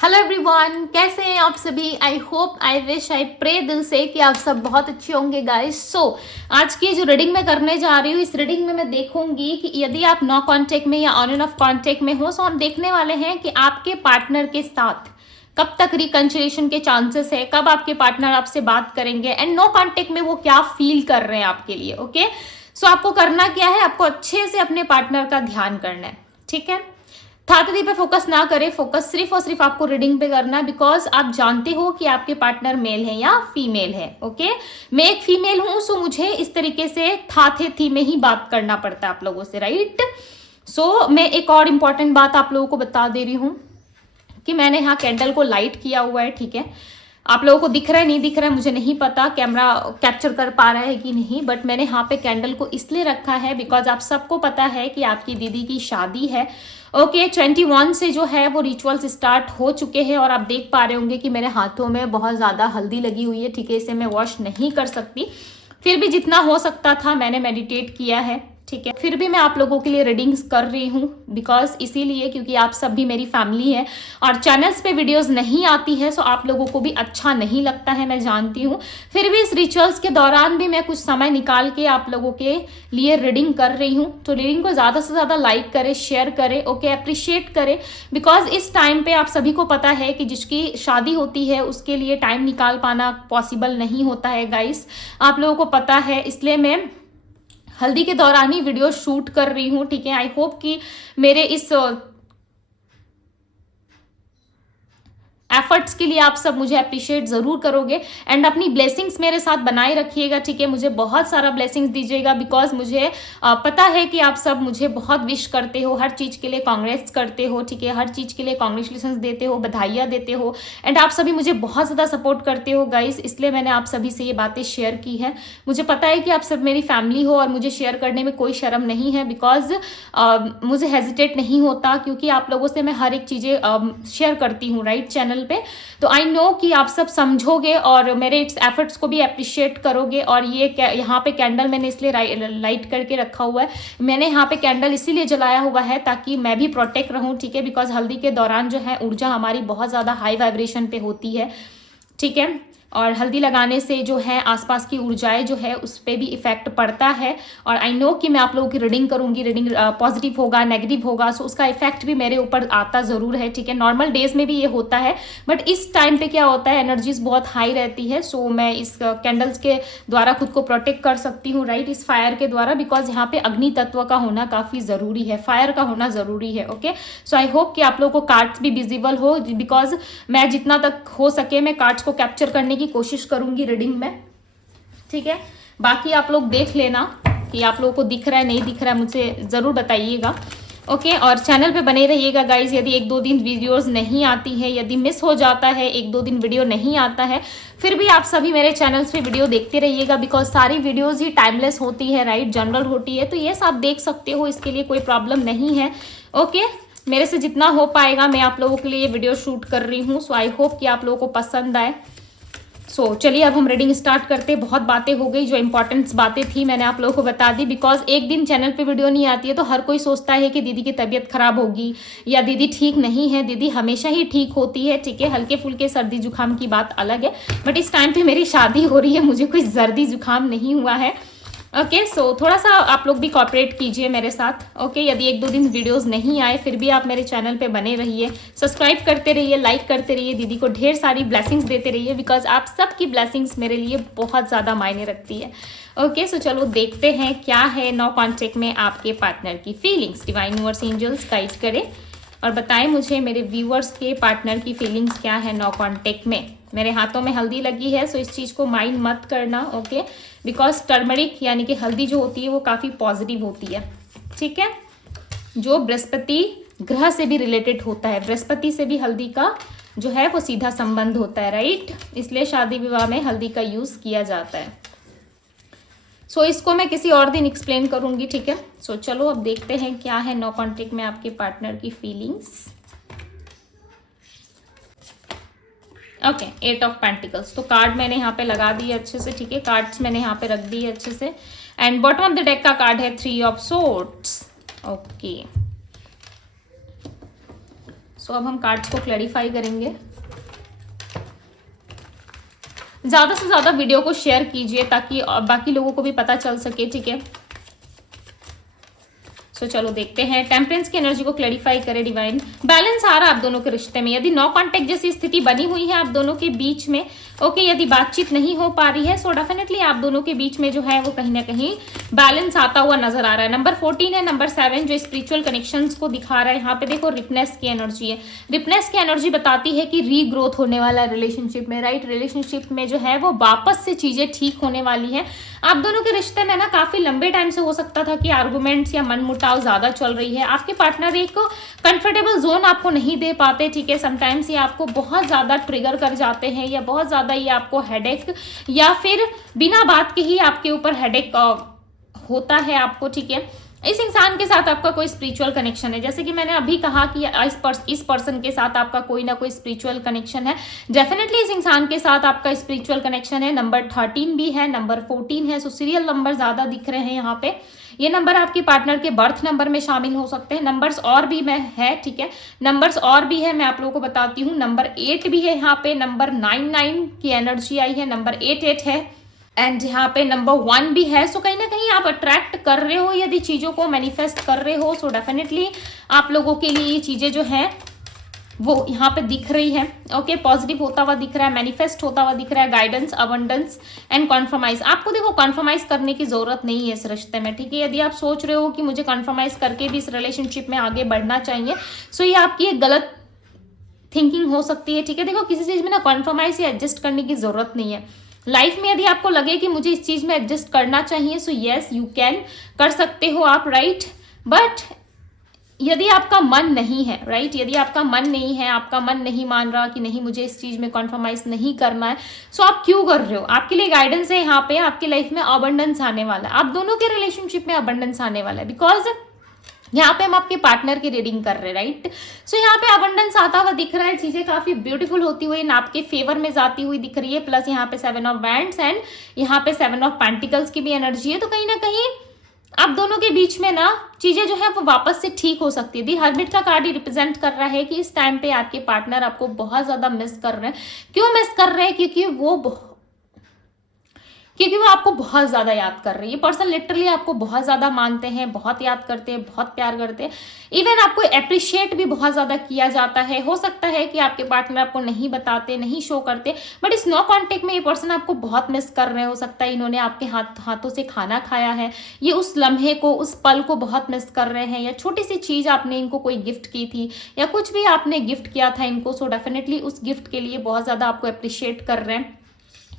Hello everyone, कैसे हैं आप सभी। I hope, I wish, I pray दिल से कि आप सब बहुत अच्छे होंगे गाइस। आज की जो रीडिंग मैं करने जा रही हूँ, इस रीडिंग में मैं देखूंगी कि यदि आप नो कांटेक्ट में या ऑन एंड ऑफ कांटेक्ट में हो, सो हम देखने वाले हैं कि आपके पार्टनर के साथ कब तक रिकंसिलिएशन के चांसेस है, कब आपके पार्टनर आपसे बात करेंगे एंड नो कांटेक्ट में वो क्या फील कर रहे हैं आपके लिए। ओके, सो आपको करना क्या है, आपको अच्छे से अपने पार्टनर का ध्यान करना है। ठीक है, थातरी पे फोकस ना करें, फोकस सिर्फ और सिर्फ आपको रीडिंग पे करना है, बिकॉज आप जानते हो कि आपके पार्टनर मेल है या फीमेल है। ओके, मैं एक फीमेल हूं, सो मुझे इस तरीके से थाथे थी में ही बात करना पड़ता है आप लोगों से, राइट। मैं एक और इम्पॉर्टेंट बात आप लोगों को बता दे रही हूँ कि मैंने यहाँ कैंडल को लाइट किया हुआ है। ठीक है, आप लोगों को दिख रहा है नहीं दिख रहा है मुझे नहीं पता, कैमरा कैप्चर कर पा रहा है कि नहीं, बट मैंने यहाँ पे कैंडल को इसलिए रखा है बिकॉज आप सबको पता है कि आपकी दीदी की शादी है। ओके, 21 से जो है वो रिचुअल्स स्टार्ट हो चुके हैं और आप देख पा रहे होंगे कि मेरे हाथों में बहुत ज़्यादा हल्दी लगी हुई है। ठीक है, इसे मैं वॉश नहीं कर सकती, फिर भी जितना हो सकता था मैंने मेडिटेट किया है। ठीक है, फिर भी मैं आप लोगों के लिए रीडिंग्स कर रही हूँ बिकॉज इसीलिए क्योंकि आप सब भी मेरी फैमिली है और चैनल्स पे वीडियोस नहीं आती है, सो आप लोगों को भी अच्छा नहीं लगता है, मैं जानती हूँ। फिर भी इस रिचुअल्स के दौरान भी मैं कुछ समय निकाल के आप लोगों के लिए रीडिंग कर रही हूँ। तो रीडिंग को ज़्यादा से ज़्यादा लाइक करें, शेयर करें, ओके, अप्रिशिएट करें, बिकॉज इस टाइम पे आप सभी को पता है कि जिसकी शादी होती है उसके लिए टाइम निकाल पाना पॉसिबल नहीं होता है गाइस, आप लोगों को पता है। इसलिए मैं हल्दी के दौरान ही वीडियो शूट कर रही हूँ। ठीक है, आई होप कि मेरे इस एफर्ट्स के लिए आप सब मुझे अप्रिशिएट जरूर करोगे एंड अपनी ब्लेसिंग्स मेरे साथ बनाए रखिएगा। ठीक है, मुझे बहुत सारा ब्लेसिंग्स दीजिएगा बिकॉज मुझे पता है कि आप सब मुझे बहुत विश करते हो, हर चीज़ के लिए कांग्रेस करते हो। ठीक है, हर चीज़ के लिए कांग्रेचुलेशंस देते हो, बधाइयाँ देते हो एंड आप सभी मुझे बहुत ज़्यादा सपोर्ट करते हो गाइस, इसलिए मैंने आप सभी से ये बातें शेयर की है। मुझे पता है कि आप सब मेरी फैमिली हो और मुझे शेयर करने में कोई शर्म नहीं है बिकॉज मुझे हेजिटेट नहीं होता क्योंकि आप लोगों से मैं हर एक चीज़ें शेयर करती हूँ राइट चैनल पे। तो आई नो कि आप सब समझोगे और मेरे इस एफर्ट्स को भी अप्रिशिएट करोगे। और ये यहाँ पे कैंडल मैंने इसलिए लाइट करके रखा हुआ है, मैंने यहाँ पे कैंडल इसीलिए जलाया हुआ है ताकि मैं भी प्रोटेक्ट रहूँ। ठीक है, बिकॉज हल्दी के दौरान जो है ऊर्जा हमारी बहुत ज़्यादा हाई वाइब्रेशन पे होती है। ठीक है, और हल्दी लगाने से जो है आसपास की ऊर्जाएं जो है उस पर भी इफेक्ट पड़ता है। और आई नो कि मैं आप लोगों की रीडिंग करूंगी, रीडिंग पॉजिटिव होगा नेगेटिव होगा, सो उसका इफेक्ट भी मेरे ऊपर आता ज़रूर है। ठीक है, नॉर्मल डेज में भी ये होता है बट इस टाइम पे क्या होता है, एनर्जीज बहुत हाई रहती है। सो मैं इस कैंडल्स के द्वारा खुद को प्रोटेक्ट कर सकती हूँ राइट, इस फायर के द्वारा, बिकॉज यहाँ पे अग्नि तत्व का होना काफ़ी ज़रूरी है, फायर का होना ज़रूरी है। ओके, सो आई होप कि आप लोगों को कार्ड्स भी विजिबल हो बिकॉज मैं जितना तक हो सके मैं कार्ड्स को कैप्चर करने की कोशिश करूंगी रीडिंग में। ठीक है, बाकी आप लोग देख लेना कि आप लोगों को दिख रहा है नहीं दिख रहा है, मुझे ज़रूर बताइएगा। ओके, और चैनल पे बने रहिएगा गाइज। यदि एक दो दिन वीडियोस नहीं आती है, यदि मिस हो जाता है, एक दो दिन वीडियो नहीं आता है, फिर भी आप सभी मेरे चैनल्स पे वीडियो देखते रहिएगा बिकॉज सारी वीडियोस ही टाइमलेस होती है राइट, जनरल होती है, तो ये सब देख सकते हो, इसके लिए कोई प्रॉब्लम नहीं है। ओके, मेरे से जितना हो पाएगा मैं आप लोगों के लिए वीडियो शूट कर रही हूँ। सो आई होप कि आप लोगों को पसंद आए। चलिए अब हम रीडिंग स्टार्ट करते हैं। बहुत बातें हो गई, जो इंपॉर्टेंट बातें थी मैंने आप लोगों को बता दी बिकॉज एक दिन चैनल पे वीडियो नहीं आती है तो हर कोई सोचता है कि दीदी की तबीयत खराब होगी या दीदी ठीक नहीं है। दीदी हमेशा ही ठीक होती है। ठीक है, हल्के फुल्के सर्दी जुकाम की बात अलग है बट इस टाइम पे मेरी शादी हो रही है, मुझे कोई सर्दी जुकाम नहीं हुआ है। ओके, थोड़ा सा आप लोग भी कॉपरेट कीजिए मेरे साथ। ओके, यदि एक दो दिन वीडियोस नहीं आए फिर भी आप मेरे चैनल पे बने रहिए, सब्सक्राइब करते रहिए, लाइक करते रहिए, दीदी को ढेर सारी ब्लेसिंग्स देते रहिए बिकॉज आप सबकी ब्लेसिंग्स मेरे लिए बहुत ज़्यादा मायने रखती है। ओके, चलो देखते हैं क्या है नो कॉन्टेक्ट में आपके पार्टनर की feelings. Divine universe angels guide करें और बताएं मुझे मेरे व्यूअर्स के पार्टनर की फीलिंग्स क्या है नो कॉन्टेक्ट में। मेरे हाथों में हल्दी लगी है, सो इस चीज़ को माइंड मत करना। ओके, बिकॉज टर्मरिक यानी कि हल्दी जो होती है वो काफ़ी पॉजिटिव होती है। ठीक है, जो बृहस्पति ग्रह से भी रिलेटेड होता है, बृहस्पति से भी हल्दी का जो है वो सीधा संबंध होता है राइट, इसलिए शादी विवाह में हल्दी का यूज़ किया जाता है। इसको मैं किसी और दिन एक्सप्लेन करूंगी। ठीक है, चलो अब देखते हैं क्या है नो कॉन्टेक्ट में आपके पार्टनर की फीलिंग्स। ओके, 8 ऑफ पेंटिकल्स, तो कार्ड मैंने यहाँ पे लगा दिए अच्छे से। ठीक है, कार्ड्स मैंने यहाँ पे रख दिए अच्छे से and bottom of the deck का कार्ड है 3 ऑफ सोर्ड्स। ओके, सो अब हम कार्ड्स को क्लैरिफाई करेंगे। ज़्यादा से ज़्यादा वीडियो को शेयर कीजिए ताकि बाकी लोगों को भी पता चल सके, ठीक है। सो चलो देखते हैं, टेम्परेंस की एनर्जी को क्लैरिफाई करे डिवाइन। बैलेंस आ रहा है आप दोनों के रिश्ते में, यदि नो कांटेक्ट जैसी स्थिति बनी हुई है आप दोनों के बीच में, ओके, यदि बातचीत नहीं हो पा रही है सो डेफिनेटली आप दोनों के बीच में जो है वो कहीं ना कहीं बैलेंस आता हुआ नजर आ रहा है। नंबर 14 है, नंबर 7 जो स्पिरिचुअल कनेक्शंस को दिखा रहा है। यहाँ पे देखो रिपनेस की एनर्जी है। रिपनेस की एनर्जी बताती है कि रीग्रोथ होने वाला है रिलेशनशिप में, राइट। रिलेशनशिप में जो है वो वापस से चीजें ठीक होने वाली है। आप दोनों के रिश्ते में ना काफी लंबे टाइम से हो सकता था कि आर्गुमेंट्स या मनमुटाव ज्यादा चल रही है। आपके पार्टनर एक कंफर्टेबल जोन आपको नहीं दे पाते, ठीक है। समटाइम्स ये आपको बहुत ज्यादा ट्रिगर कर जाते हैं या बहुत ज्यादा ये आपको हेडेक या फिर बिना बात के ही आपके ऊपर हेडेक होता है आपको, ठीक है। इस इंसान के साथ आपका कोई स्पिरिचुअल कनेक्शन है, जैसे कि मैंने अभी कहा कि इस पर्सन के साथ आपका कोई ना कोई स्पिरिचुअल कनेक्शन है। डेफिनेटली इस इंसान के साथ आपका स्पिरिचुअल कनेक्शन है। नंबर 13 भी है, नंबर 14 है, सो सीरियल नंबर ज्यादा दिख रहे हैं यहाँ पे। ये नंबर आपके पार्टनर के बर्थ नंबर में शामिल हो सकते हैं। नंबर्स और भी है, ठीक है, नंबर्स और भी है, मैं आप लोगों को बताती हूँ। नंबर 8 भी है यहाँ पे, नंबर 9 की एनर्जी आई है, नंबर 8 है एंड यहाँ पे नंबर 1 भी है। सो कहीं ना कहीं आप अट्रैक्ट कर रहे हो, यदि चीज़ों को मैनिफेस्ट कर रहे हो, सो डेफिनेटली आप लोगों के लिए ये चीज़ें जो हैं वो यहाँ पे दिख रही है, ओके। पॉजिटिव होता हुआ दिख रहा है, मैनिफेस्ट होता हुआ दिख रहा है। गाइडेंस, अबंडेंस एंड कॉन्फर्माइज। आपको देखो कॉन्फर्माइज करने की जरूरत नहीं है इस रिश्ते में, ठीक है। यदि आप सोच रहे हो कि मुझे कॉन्फर्माइज करके भी इस रिलेशनशिप में आगे बढ़ना चाहिए, सो ये आपकी एक गलत थिंकिंग हो सकती है, ठीक है। देखो किसी चीज़ में ना कॉन्फर्माइज या एडजस्ट करने की जरूरत नहीं है। लाइफ में यदि आपको लगे कि मुझे इस चीज में एडजस्ट करना चाहिए, सो यस यू कैन कर सकते हो आप, राइट। बट यदि आपका मन नहीं है, राइट, यदि आपका मन नहीं है, आपका मन नहीं मान रहा कि नहीं मुझे इस चीज में कॉन्फर्माइज नहीं करना है, सो आप क्यों कर रहे हो। आपके लिए गाइडेंस है यहाँ पे, आपकी लाइफ में अबंडेंस आने वाला है, आप दोनों के रिलेशनशिप में अबंडेंस आने वाला है। बिकॉज यहाँ पे हम आपके पार्टनर की रीडिंग कर रहे हैं, राइट। सो यहाँ पे अबंडेंस आता हुआ दिख रहा है, चीजें काफी ब्यूटीफुल होती हुई आपके फेवर में जाती हुई दिख रही है। प्लस यहाँ पे 7 ऑफ वैंड्स एंड यहाँ पे 7 ऑफ पेंटिकल्स की भी एनर्जी है। तो कहीं ना कहीं आप दोनों के बीच में ना चीजें जो है वो वापस से ठीक हो सकती है। दी हर्मिट का कार्ड ही रिप्रेजेंट कर रहा है कि इस टाइम पे आपके पार्टनर आपको बहुत ज्यादा मिस कर रहे हैं। क्यों मिस कर रहे हैं? क्योंकि वो आपको बहुत ज़्यादा याद कर रही है। पर्सन लिटरली आपको बहुत ज़्यादा मानते हैं, बहुत याद करते हैं, बहुत प्यार करते हैं। इवन आपको अप्रिशिएट भी बहुत ज़्यादा किया जाता है। हो सकता है कि आपके पार्टनर आपको नहीं बताते, नहीं शो करते, बट इस नो कॉन्टेक्ट में ये पर्सन आपको बहुत मिस कर रहे हो सकता है इन्होंने आपके हाथों से खाना खाया है, ये उस लम्हे को, उस पल को बहुत मिस कर रहे हैं, या छोटी सी चीज़ आपने इनको कोई गिफ्ट की थी या कुछ भी आपने गिफ्ट किया था इनको, सो डेफिनेटली उस गिफ्ट के लिए बहुत ज़्यादा आपको अप्रिशिएट कर रहे हैं।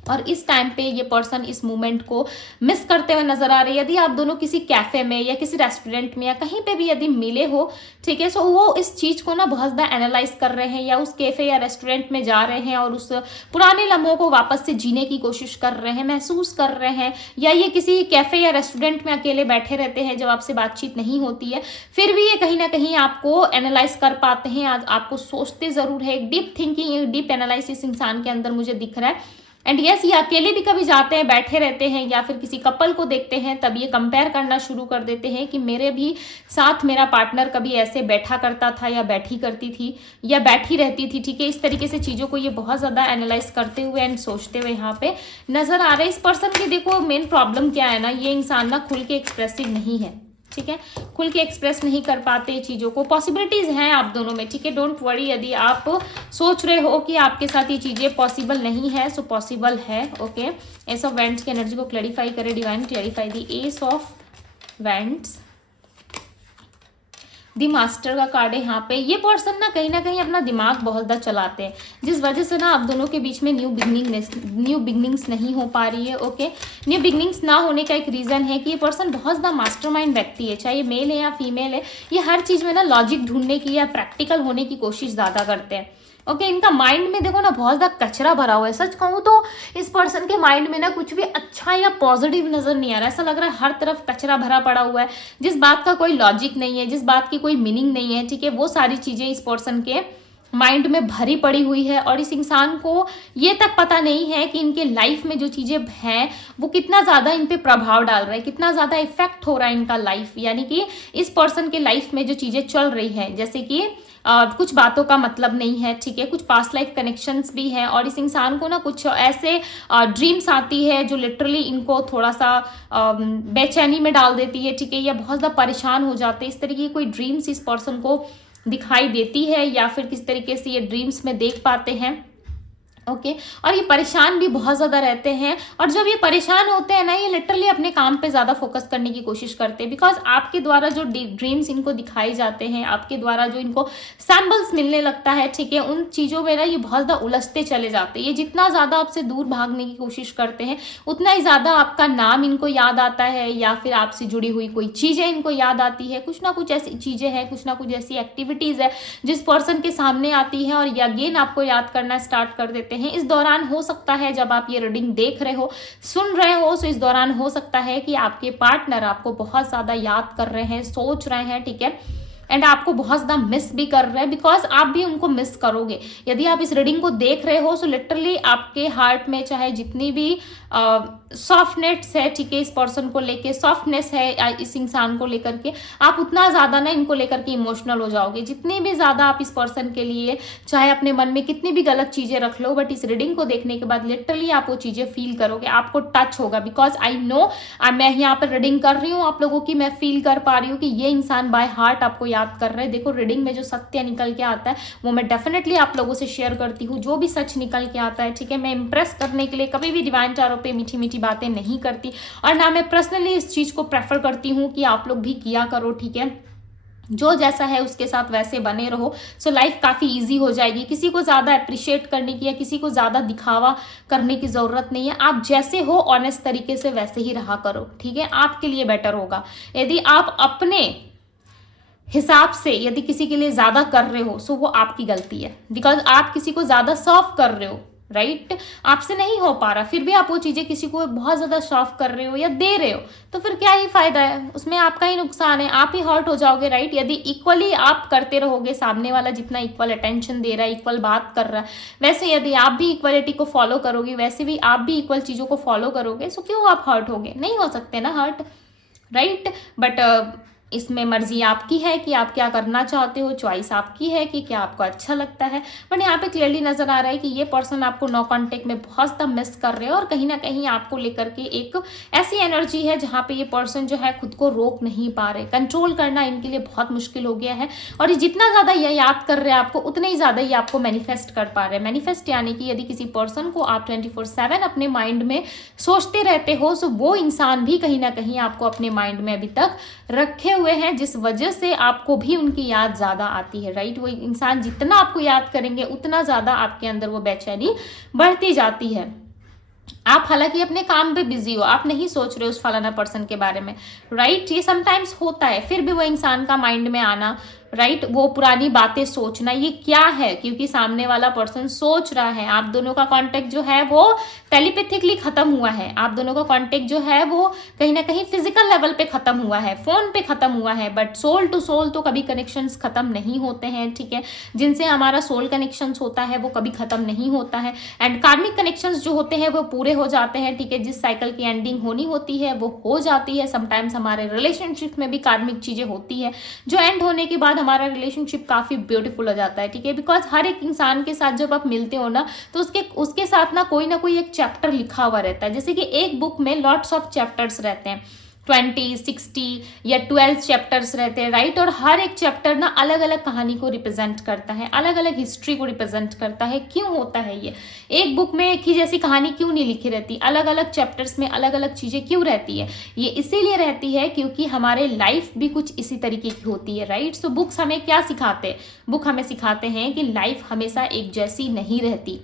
और इस टाइम पे ये पर्सन इस मोमेंट को मिस करते हुए नजर आ रहे हैं। यदि आप दोनों किसी कैफे में या किसी रेस्टोरेंट में या कहीं पे भी यदि मिले हो, ठीक है, सो वो इस चीज को ना बहुत ज़्यादा एनालाइज कर रहे हैं, या उस कैफे या रेस्टोरेंट में जा रहे हैं और उस पुराने लम्हों को वापस से जीने की कोशिश कर रहे हैं, महसूस कर रहे हैं। या ये किसी कैफे या रेस्टोरेंट में अकेले बैठे रहते हैं जब आपसे बातचीत नहीं होती है, फिर भी ये कहीं ना कहीं आपको एनालाइज कर पाते हैं, आपको सोचते जरूर है। एक डीप थिंकिंग, एक डीप एनालिसिस इंसान के अंदर मुझे दिख रहा है। एंड यस, ये अकेले भी कभी जाते हैं, बैठे रहते हैं, या फिर किसी कपल को देखते हैं तब ये कंपेयर करना शुरू कर देते हैं कि मेरे भी साथ मेरा पार्टनर कभी ऐसे बैठा करता था या बैठी करती थी या बैठी रहती थी, ठीक है। इस तरीके से चीज़ों को ये बहुत ज़्यादा एनालाइज करते हुए एंड सोचते हुए यहाँ पे नजर आ रहे हैं। इस पर्सन की देखो मेन प्रॉब्लम क्या है ना, ये इंसान ना खुल के एक्सप्रेसिव नहीं है, ठीक है, खुल के एक्सप्रेस नहीं कर पाते चीज़ों को। पॉसिबिलिटीज़ हैं आप दोनों में, ठीक है, डोंट वरी। यदि आप सोच रहे हो कि आपके साथ ये चीज़ें पॉसिबल नहीं है, सो पॉसिबल है, ओके। एस ऑफ वैंड्स की एनर्जी को क्लैरिफाई करे divine, clarify the S of wands. The master का कार्ड है यहाँ पे। ये पर्सन ना कहीं अपना दिमाग बहुत ज़्यादा चलाते हैं, जिस वजह से ना आप दोनों के बीच में न्यू बिगनिंग्स नहीं हो पा रही है, ओके। न्यू बिगनिंग्स ना होने का एक रीज़न है कि ये पर्सन बहुत ज़्यादा मास्टरमाइंड व्यक्ति है, चाहे मेल है या फीमेल है। ये हर चीज़ में ना लॉजिक ढूंढने की या प्रैक्टिकल होने की कोशिश ज़्यादा करते हैं, ओके। इनका माइंड में देखो ना बहुत ज़्यादा कचरा भरा हुआ है। सच कहूँ तो इस पर्सन के माइंड में ना कुछ भी अच्छा या पॉजिटिव नज़र नहीं आ रहा है। ऐसा लग रहा है हर तरफ कचरा भरा पड़ा हुआ है, जिस बात का कोई लॉजिक नहीं है, जिस बात की कोई मीनिंग नहीं है, ठीक है, वो सारी चीज़ें इस पर्सन के माइंड में भरी पड़ी हुई है। और इस इंसान को ये तक पता नहीं है कि इनके लाइफ में जो चीज़ें हैं वो कितना ज़्यादा इन पे प्रभाव डाल रहा है, कितना ज़्यादा इफेक्ट हो रहा है इनका लाइफ। यानी कि इस पर्सन के लाइफ में जो चीज़ें चल रही है, जैसे कि कुछ बातों का मतलब नहीं है, ठीक है। कुछ पास्ट लाइफ कनेक्शंस भी हैं और इस इंसान को ना कुछ ऐसे ड्रीम्स आती है जो लिटरली इनको थोड़ा सा बेचैनी में डाल देती है, ठीक है, या बहुत ज़्यादा परेशान हो जाते हैं। इस तरीके की कोई ड्रीम्स इस पर्सन को दिखाई देती है या फिर किस तरीके से ये ड्रीम्स में देख पाते हैं, ओके। और ये परेशान भी बहुत ज़्यादा रहते हैं और जब ये परेशान होते हैं ना, ये लिटरली अपने काम पे ज़्यादा फोकस करने की कोशिश करते हैं, बिकॉज आपके द्वारा जो ड्रीम्स इनको दिखाए जाते हैं, आपके द्वारा जो इनको सैम्पल्स मिलने लगता है, ठीक है, उन चीज़ों में ना ये बहुत ज़्यादा उलझते चले जाते हैं। ये जितना ज़्यादा आपसे दूर भागने की कोशिश करते हैं उतना ही ज़्यादा आपका नाम इनको याद आता है या फिर आपसे जुड़ी हुई कोई चीज़ें इनको याद आती है। कुछ ना कुछ ऐसी चीज़ें हैं, कुछ ना कुछ ऐसी एक्टिविटीज़ है जिस पर्सन के सामने आती है और ये अगेन आपको याद करना स्टार्ट कर देते हैं। इस दौरान हो सकता है जब आप ये रीडिंग देख रहे हो, सुन रहे हो, तो इस दौरान हो सकता है कि आपके पार्टनर आपको बहुत ज़्यादा याद कर रहे हैं, सोच रहे हैं, ठीक है, एंड आपको बहुत ज़्यादा मिस भी कर रहे हैं, बिकॉज आप भी उनको मिस करोगे। यदि आप इस रीडिंग को देख रहे हो तो लिटरली आपके हार्ट में चाहे जितनी भी सॉफ्टनेस है, ठीक है, इस पर्सन को लेके सॉफ्टनेस है, इस इंसान को लेकर के आप उतना ज़्यादा ना इनको लेकर के इमोशनल हो जाओगे। जितनी भी ज़्यादा आप इस पर्सन के लिए चाहे अपने मन में कितनी भी गलत चीज़ें रख लो, बट इस रीडिंग को देखने के बाद लिटरली आप वो चीज़ें फील करोगे, आपको टच होगा। बिकॉज आई नो, मैं यहाँ पर रीडिंग कर रही हूँ आप लोगों की, मैं फील कर पा रही हूँ कि ये इंसान बाय हार्ट आपको याद कर रहे हैं। देखो, रीडिंग में जो सत्य निकल के आता है वो मैं डेफिनेटली आप लोगों से शेयर करती हूँ। जो भी सच निकल के आता है, ठीक है, मैं इंप्रेस करने के लिए कभी भी डिवाइन टैरो पे मीठी मीठी बातें नहीं करती और ना मैं पर्सनली इस चीज़ को प्रेफर करती हूँ कि आप लोग भी किया करो, ठीक है। जो जैसा है उसके साथ वैसे बने रहो, सो लाइफ काफ़ी इजी हो जाएगी। किसी को ज़्यादा अप्रिशिएट करने की या किसी को ज़्यादा दिखावा करने की ज़रूरत नहीं है। आप जैसे हो ऑनेस्ट तरीके से वैसे ही रहा करो, ठीक है, आपके लिए बेटर होगा। यदि आप अपने हिसाब से यदि किसी के लिए ज़्यादा कर रहे हो सो वो आपकी गलती है, बिकॉज आप किसी को ज़्यादा सर्व कर रहे हो, राइट, आपसे नहीं हो पा रहा, फिर भी आप वो चीज़ें किसी को बहुत ज़्यादा सर्व कर रहे हो या दे रहे हो, तो फिर क्या ही फ़ायदा है, उसमें आपका ही नुकसान है, आप ही हर्ट हो जाओगे, राइट। यदि इक्वली आप करते रहोगे, सामने वाला जितना इक्वल अटेंशन दे रहा है, इक्वल बात कर रहा है, वैसे यदि आप भी इक्वलिटी को फॉलो करोगे, वैसे भी आप भी इक्वल चीज़ों को फॉलो करोगे, सो क्यों आप हर्ट होगे, नहीं हो सकते ना हर्ट, राइट। बट इसमें मर्जी आपकी है कि आप क्या करना चाहते हो, चॉइस आपकी है कि क्या आपको अच्छा लगता है। बट यहाँ पे क्लियरली नजर आ रहा है कि ये पर्सन आपको नो कांटेक्ट में बहुत ज़्यादा मिस कर रहे हैं और कहीं ना कहीं आपको लेकर के एक ऐसी एनर्जी है जहाँ पे ये पर्सन जो है खुद को रोक नहीं पा रहे, कंट्रोल करना इनके लिए बहुत मुश्किल हो गया है। और ये जितना ज़्यादा ये याद कर रहे हैं आपको, उतने ही ज़्यादा ये आपको मैनिफेस्ट कर पा रहे हैं। मैनिफेस्ट यानी कि यदि किसी पर्सन को आप 24/7 अपने माइंड में सोचते रहते हो, सो वो इंसान भी कहीं ना कहीं आपको अपने माइंड में अभी तक रखे हुए हैं, जिस वजह से आपको भी उनकी याद ज़्यादा आती है, राइट। वो इंसान जितना आपको याद करेंगे उतना ज़्यादा आपके अंदर वो बेचैनी बढ़ती जाती है। आप हालांकि अपने काम पे बिजी हो, आप नहीं सोच रहे उस फलाना पर्सन के बारे में, राइट। ये समटाइम्स होता है, फिर भी वो इंसान का माइंड में आना, राइट, वो पुरानी बातें सोचना, ये क्या है, क्योंकि सामने वाला पर्सन सोच रहा है। आप दोनों का कांटेक्ट जो है वो टेलीपैथिकली खत्म हुआ है, आप दोनों का कांटेक्ट जो है वो कहीं ना कहीं फिजिकल लेवल पे खत्म हुआ है, फोन पे खत्म हुआ है, बट सोल टू सोल तो कभी कनेक्शंस खत्म नहीं होते हैं, ठीक है। जिनसे हमारा सोल कनेक्शंस होता है वो कभी खत्म नहीं होता है, एंड कार्मिक कनेक्शंस जो होते हैं वो पूरे हो जाते हैं, ठीक है। जिस साइकिल की एंडिंग होनी होती है वो हो जाती है। समटाइम्स हमारे रिलेशनशिप में भी कार्मिक चीजें होती है जो एंड होने के बाद हमारा रिलेशनशिप काफी ब्यूटीफुल हो जाता है, ठीक है। बिकॉज हर एक इंसान के साथ जब आप मिलते हो ना, तो उसके साथ ना कोई एक चैप्टर लिखा हुआ रहता है। जैसे कि एक बुक में लॉट्स ऑफ चैप्टर्स रहते हैं, 20, 60 या 12 चैप्टर्स रहते हैं, राइट। और हर एक चैप्टर ना अलग अलग कहानी को रिप्रेजेंट करता है, अलग अलग हिस्ट्री को रिप्रेजेंट करता है। क्यों होता है ये? एक बुक में एक ही जैसी कहानी क्यों नहीं लिखी रहती, अलग अलग चैप्टर्स में अलग अलग चीज़ें क्यों रहती है? ये इसीलिए रहती है क्योंकि हमारे लाइफ भी कुछ इसी तरीके की होती है, राइट। सो बुक्स हमें क्या सिखाते हैं? बुक हमें सिखाते हैं कि लाइफ हमेशा एक जैसी नहीं रहती,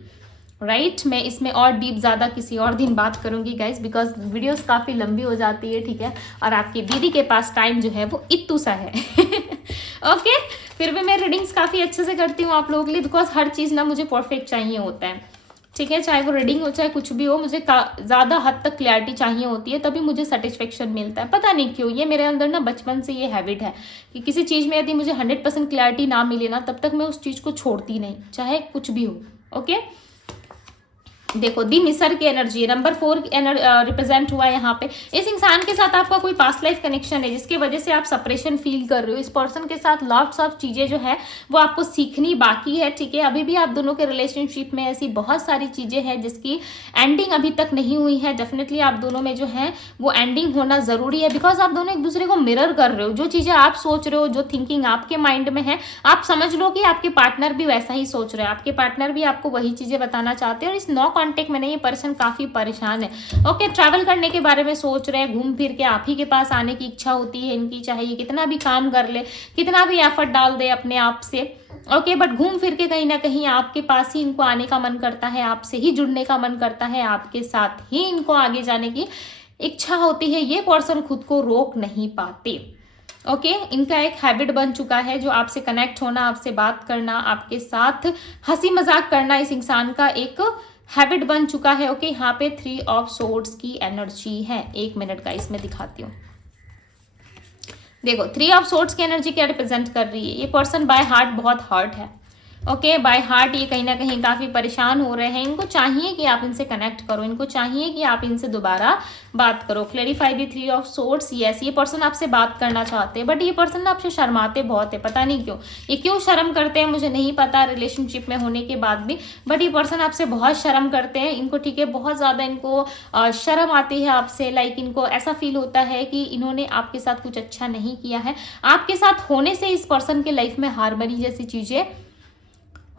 राइट। मैं इसमें और डीप ज़्यादा किसी और दिन बात करूंगी गाइज, बिकॉज वीडियोस काफ़ी लंबी हो जाती है, ठीक है। और आपकी दीदी के पास टाइम जो है वो इतू सा है ओके। फिर भी मैं रीडिंग्स काफ़ी अच्छे से करती हूँ आप लोगों के लिए, बिकॉज हर चीज़ ना मुझे परफेक्ट चाहिए होता है, ठीक है। चाहे वो रीडिंग हो चाहे कुछ भी हो, मुझे ज़्यादा हद तक क्लैरिटी चाहिए होती है, तभी मुझे सेटिस्फेक्शन मिलता है। पता नहीं क्यों, ये मेरे अंदर ना बचपन से ये हैबिट है कि किसी चीज़ में यदि मुझे 100% क्लैरिटी ना मिले ना, तब तक मैं उस चीज़ को छोड़ती नहीं, चाहे कुछ भी हो, ओके। देखो दी मिसर की एनर्जी नंबर 4 रिप्रेजेंट हुआ है यहाँ पे। इस इंसान के साथ आपका कोई पास्ट लाइफ कनेक्शन है जिसकी वजह से आप सेपरेशन फील कर रहे हो। इस पर्सन के साथ लॉट्स ऑफ चीजें जो है वो आपको सीखनी बाकी है, ठीक है। अभी भी आप दोनों के रिलेशनशिप में ऐसी बहुत सारी चीजें हैं जिसकी एंडिंग अभी तक नहीं हुई है। डेफिनेटली आप दोनों में जो है वो एंडिंग होना जरूरी है, बिकॉज आप दोनों एक दूसरे को मिरर कर रहे हो। जो चीजें आप सोच रहे हो, जो थिंकिंग आपके माइंड में है, आप समझ लो कि आपके पार्टनर भी वैसा ही सोच रहे हैं। आपके पार्टनर भी आपको वही चीजें बताना चाहते हैं। और इस नो कांटेक्ट में ये पर्सन काफी परेशान है। ओके, ट्रैवल करने के बारे में सोच रहे हैं, घूम फिर के आप ही के पास आने की इच्छा होती है इनकी, चाहे ये कितना भी काम कर ले, कितना भी एफर्ट डाल दे अपने आप से। ओके, बट घूम फिर के कहीं ना कहीं आपके पास ही इनको आने का मन करता है, आपसे ही जुड़ने का मन करता है, आपके साथ ही इनको आगे जाने की इच्छा होती है। ये पर्सन खुद को रोक नहीं पाते। ओके, इनका एक हैबिट बन चुका है जो आपसे कनेक्ट होना, आपसे बात करना, आपके साथ हंसी मजाक करना, इस इंसान का एक हैबिट बन चुका है। ओके, यहाँ पे 3 ऑफ सोर्ड्स की एनर्जी है। 1 मिनट का इसमें दिखाती हूँ। देखो 3 ऑफ सोर्ड्स की एनर्जी क्या रिप्रेजेंट कर रही है। ये पर्सन बाय हार्ट बहुत हर्ट है। ओके, बाय हार्ट ये कहीं ना कहीं काफ़ी परेशान हो रहे हैं। इनको चाहिए कि आप इनसे कनेक्ट करो, इनको चाहिए कि आप इनसे दोबारा बात करो। Clarify the 3 of swords. Yes, ये पर्सन आपसे बात करना चाहते हैं, बट ये पर्सन ना आपसे शर्माते बहुत है। पता नहीं क्यों, ये क्यों शर्म करते हैं मुझे नहीं पता, रिलेशनशिप में होने के बाद भी। बट ये पर्सन आपसे बहुत शर्म करते हैं। इनको, ठीक है, बहुत ज़्यादा इनको शर्म आती है आपसे। लाइक इनको ऐसा फील होता है कि इन्होंने आपके साथ कुछ अच्छा नहीं किया है। आपके साथ होने से इस पर्सन के लाइफ में हार्मनी जैसी चीज़ें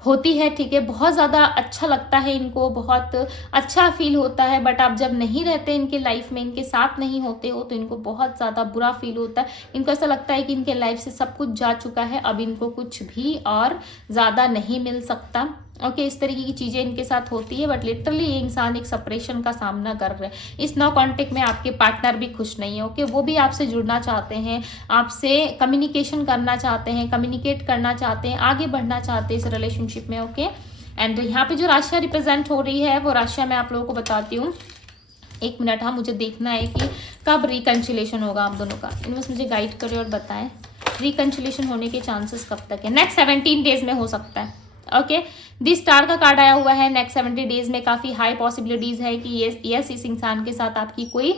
होती है, ठीक है। बहुत ज़्यादा अच्छा लगता है इनको, बहुत अच्छा फील होता है। बट आप जब नहीं रहते इनके लाइफ में, इनके साथ नहीं होते हो, तो इनको बहुत ज़्यादा बुरा फील होता है। इनको ऐसा लगता है कि इनके लाइफ से सब कुछ जा चुका है, अब इनको कुछ भी और ज़्यादा नहीं मिल सकता। ओके, इस तरीके की चीज़ें इनके साथ होती है। बट लिटरली ये इंसान एक सेपरेशन का सामना कर रहे हैं। इस नो कांटेक्ट में आपके पार्टनर भी खुश नहीं है। ओके, वो भी आपसे जुड़ना चाहते हैं, आपसे कम्युनिकेशन करना चाहते हैं, कम्युनिकेट करना चाहते हैं, आगे बढ़ना चाहते हैं इस रिलेशनशिप में। ओके, एंड यहाँ पे जो राशियाँ रिप्रेजेंट हो रही है वो राशियाँ मैं आप लोगों को बताती हूँ। 1 मिनट, हाँ, मुझे देखना है कि कब रिकन्सिलेशन होगा आप दोनों का। इनमें मुझे गाइड करें और बताएं रिकन्सिलेशन होने के चांसेस कब तक है। नेक्स्ट 17 डेज में हो सकता है। ओके, दी स्टार का कार्ड आया हुआ है। नेक्स्ट 70 डेज में काफ़ी हाई पॉसिबिलिटीज़ है कि यस इस इंसान के साथ आपकी कोई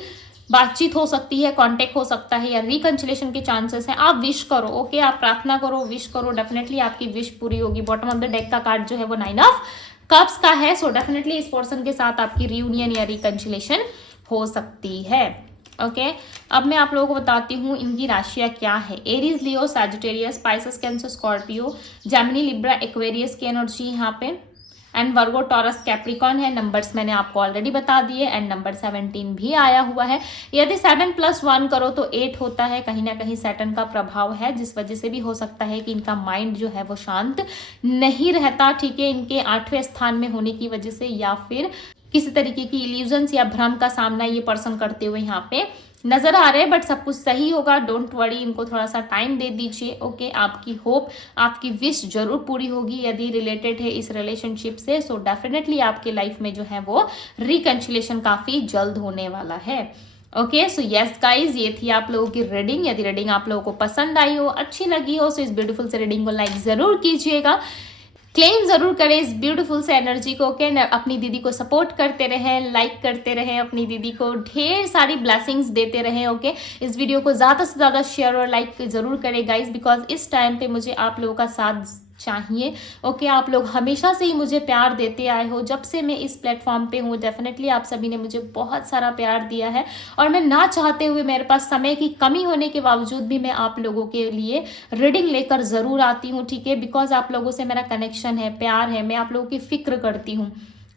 बातचीत हो सकती है, कांटेक्ट हो सकता है, या रिकन्सिलेशन के चांसेस हैं। आप विश करो। ओके, आप प्रार्थना करो, विश करो, डेफिनेटली आपकी विश पूरी होगी। बॉटम ऑफ द डेक का कार्ड जो है वो 9 ऑफ कप्स का है। सो डेफिनेटली इस पर्सन के साथ आपकी रियूनियन या रिकन्सिलेशन हो सकती है। ओके, अब मैं आप लोगों को बताती हूँ इनकी राशियाँ क्या है। Aries, Leo, Sagittarius, Pisces, Cancer, Scorpio, Gemini, Libra, Aquarius की एनर्जी यहाँ पे, एंड वर्गो, टॉरस, कैप्रिकॉन है। नंबर्स मैंने आपको ऑलरेडी बता दिए, एंड नंबर 17 भी आया हुआ है। यदि 7 + 1 करो तो 8 होता है। कहीं ना कहीं सैटर्न का प्रभाव है, जिस वजह से भी हो सकता है कि इनका माइंड जो है वो शांत नहीं रहता, ठीक है, इनके 8वें स्थान में होने की वजह से, या फिर किसी तरीके की इल्यूजन्स या भ्रम का सामना ये पर्सन करते हुए यहाँ पे नजर आ रहे हैं। बट सब कुछ सही होगा, डोंट वरी, इनको थोड़ा सा टाइम दे दीजिए। ओके, आपकी होप, आपकी विश जरूर पूरी होगी यदि रिलेटेड है इस रिलेशनशिप से। सो डेफिनेटली आपके लाइफ में जो है वो रिकन्सिलेशन काफी जल्द होने वाला है। ओके, सो यस गाइज, ये थी आप लोगों की रीडिंग। यदि रीडिंग आप लोगों को पसंद आई हो, अच्छी लगी हो, सो इस ब्यूटीफुल से रीडिंग को लाइक जरूर कीजिएगा, क्लेम जरूर करें इस ब्यूटीफुल से एनर्जी को। ओके, अपनी दीदी को सपोर्ट करते रहें, लाइक करते रहें, अपनी दीदी को ढेर सारी ब्लेसिंग्स देते रहें। ओके, इस वीडियो को ज़्यादा से ज़्यादा शेयर और लाइक जरूर करें गाइज, बिकॉज इस टाइम पे मुझे आप लोगों का साथ चाहिए। ओके, आप लोग हमेशा से ही मुझे प्यार देते आए हो, जब से मैं इस प्लेटफॉर्म पे हूँ। डेफिनेटली आप सभी ने मुझे बहुत सारा प्यार दिया है, और मैं ना चाहते हुए, मेरे पास समय की कमी होने के बावजूद भी मैं आप लोगों के लिए रीडिंग लेकर ज़रूर आती हूँ, ठीक है। बिकॉज आप लोगों से मेरा कनेक्शन है, प्यार है, मैं आप लोगों की फिक्र करती हूँ,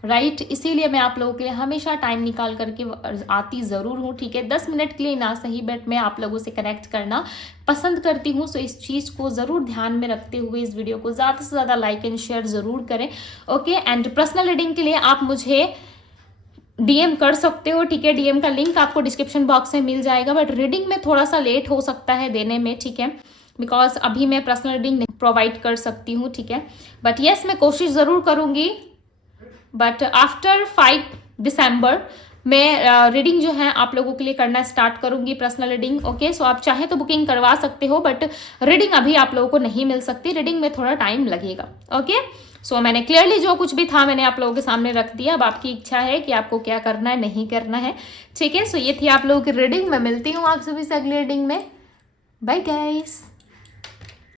राइट। इसीलिए मैं आप लोगों के लिए हमेशा टाइम निकाल करके आती ज़रूर हूँ, ठीक है। 10 मिनट के लिए ना सही, बट मैं आप लोगों से कनेक्ट करना पसंद करती हूँ। सो इस चीज़ को ज़रूर ध्यान में रखते हुए इस वीडियो को ज़्यादा से ज़्यादा लाइक एंड शेयर ज़रूर करें। ओके, एंड पर्सनल रीडिंग के लिए आप मुझे DM कर सकते हो, ठीक है। DM का लिंक आपको डिस्क्रिप्शन बॉक्स में मिल जाएगा, बट रीडिंग में थोड़ा सा लेट हो सकता है देने में, ठीक है, बिकॉज अभी मैं पर्सनल रीडिंग नहीं प्रोवाइड कर सकती हूँ, ठीक है। बट येस, मैं कोशिश ज़रूर करूँगी, बट आफ्टर 5 दिसंबर मैं रीडिंग जो है आप लोगों के लिए करना स्टार्ट करूंगी, पर्सनल रीडिंग। ओके, सो आप चाहे तो बुकिंग करवा सकते हो, बट रीडिंग अभी आप लोगों को नहीं मिल सकती, रीडिंग में थोड़ा टाइम लगेगा। ओके, सो मैंने क्लियरली जो कुछ भी था मैंने आप लोगों के सामने रख दिया। अब आपकी इच्छा है कि आपको क्या करना है, नहीं करना है। ठीक है, सो ये थी आप लोगों की रीडिंग। मैं मिलती हूँ आप सभी से अगली रीडिंग में। Bye guys.